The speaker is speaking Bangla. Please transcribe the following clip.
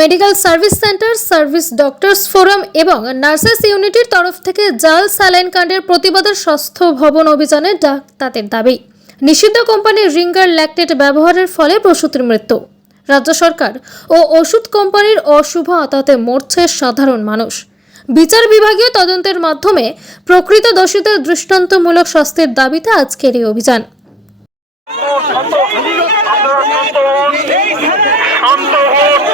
Medical service centre, service doctors forum এবং নার্সেস ইউনিটির তরফ থেকে জাল স্যালাইন কাণ্ডের প্রতিবাদে স্বাস্থ্য ভবন অভিযানে ডাক তাদের দাবি। নিষিদ্ধ কোম্পানির রিঙ্গার ল্যাকটেট ব্যবহারের ফলে প্রসূতির মৃত্যু। রাজ্য সরকার ও ওষুধ কোম্পানির অশুভ আতাতে মরছে সাধারণ মানুষ। বিচার বিভাগীয় তদন্তের মাধ্যমে প্রকৃত দোষীদের দৃষ্টান্তমূলক শাস্তির দাবিতে আজকের এই অভিযান। শান্ত হন।